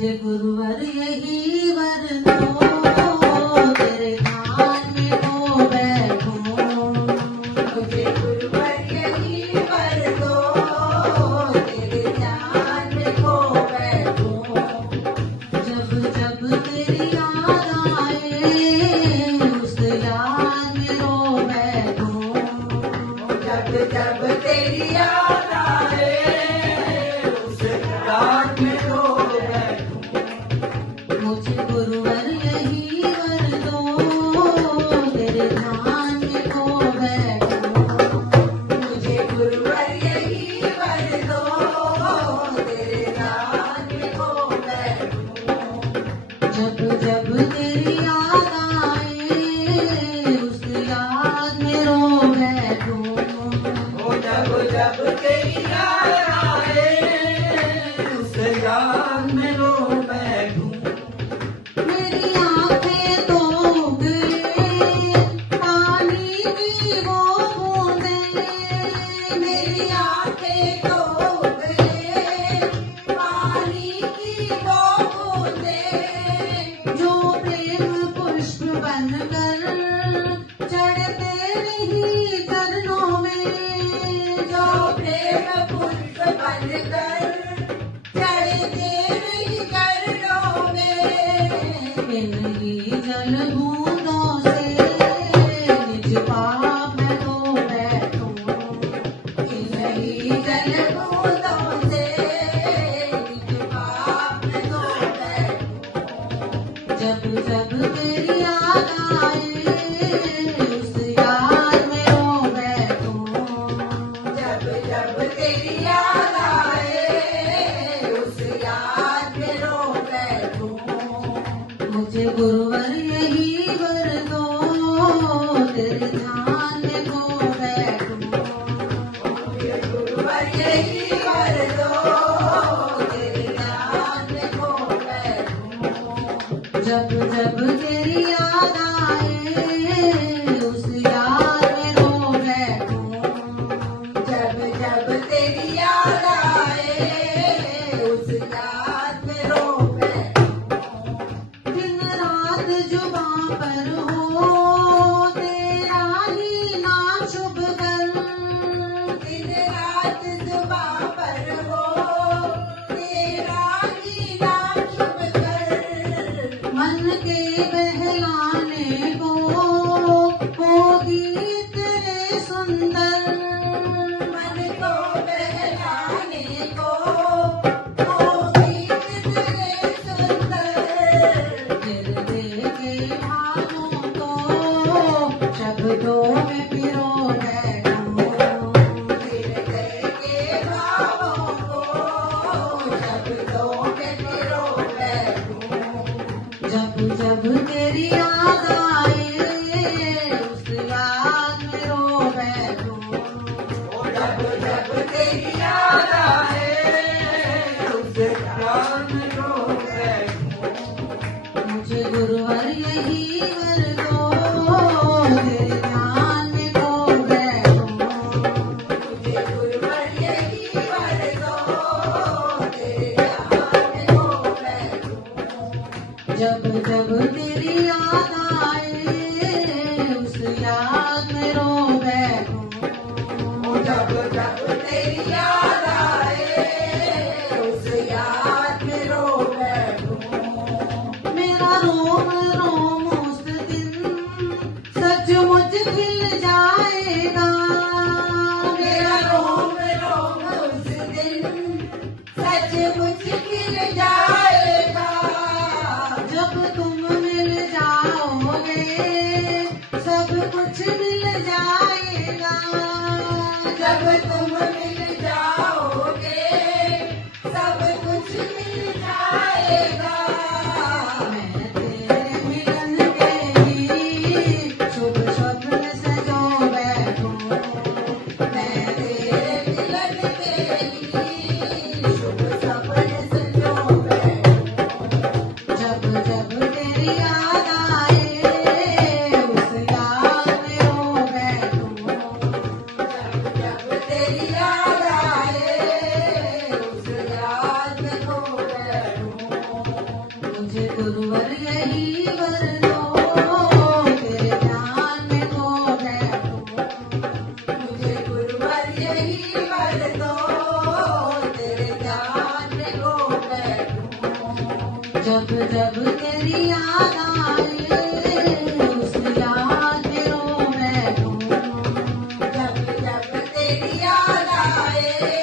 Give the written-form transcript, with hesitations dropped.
मुझे गुरुवर यही वर दो, तेरे ध्यान में खो बैठूं। मुझे गुरुवर यही वर दो, तेरे ध्यान में खो बैठूं। जब जब तेरी याद आए, उस याद में रो बैठूं। जब जब तेरी याद आए, उस याद में रो बैठूं। मुझे गुरुवर यही वर दो, तेरे ध्यान में खो बैठूं। मुझे गुरुवर यही वर दो, तेरे ध्यान में खो बैठूं। जब जब तेरी याद आए, उस याद में रो बैठूं। जब जब तेरी याद आए, उस याद में रो बैठूं। मेरी आंखें तो गए पानी की वो बूंदें, मेरी आंखें तो गए पानी की वो बूंदें। जो प्रेम पुष्प बनकर चढ़ते नहीं चरणों में, जो प्रेम पुष्प बनकर चढ़ते नहीं चरणों में। इन्हीं जल बूंदों से निज पाप मैं धो बैठूं। इन्हीं जल बूंदों से निज पाप मैं धो बैठूं। जब जब तेरी याद आए, उस याद में रो बैठूं। जब जब तेरी याद आए, उस याद में रो बैठूं। मुझे गुरुवर यही वर दो, तेरे ध्यान में खो बैठूं। मुझे गुरुवर यही वर दो, तेरे ध्यान में खो बैठूं। जब जब तेरी याद आए, उस याद में रो बैठूं। जब जब तेरी याद आए, उस याद में रो बैठूं। दिन रात जुबां पर हो तेरा ही नाम शुभ कर। दिन रात जुबां पर हो तेरा ही नाम शुभ कर। मन के बहलाने को हो गीत रे सुंदर। मन को बहलाने को हो गीत रे सुंदर। दिल दे के भावों को शब्दों में पिरो बैठूं। दिल दे के भावों को शब्दों में पिरो बैठूं। जब जब तेरी याद आए, उस याद में रो बैठूं। जब जब तेरी याद आए, उस याद में रो बैठूं। मुझे गुरुवर यही वर दो, तेरे ध्यान में खो बैठूं। मुझे गुरुवर यही वर दो, तेरे ध्यान में खो बैठूं। जब जब तेरी याद आए, उस याद में रो बैठूं। जब जब तेरी याद आए, उस याद में रो बैठूं। मेरा रोम रोम उस दिन सचमुच खिल जाएगा। मेरा रोम रोम उस दिन सचमुच खिल जाएगा। जब तुम मिल जाओगे, सब कुछ मिल जाएगा। जब तुम मिल जाओगे, सब कुछ मिल जाएगा। मैं तेरे मिलन के ही शुभ स्वप्न सजो बैठूं। मैं तेरे मिलन के ही शुभ स्वप्न सजो बैठूं। जब जब तेरी याद आए, उस याद में रो बैठूं। गुरुवर यही वर दो, तेरे ध्यान में खो बैठूं। मुझे गुरुवर यही वर दो, तेरे ध्यान में खो बैठूं। जब जब तेरी याद आए, उस याद में रो बैठूं। जब जब तेरी याद आए,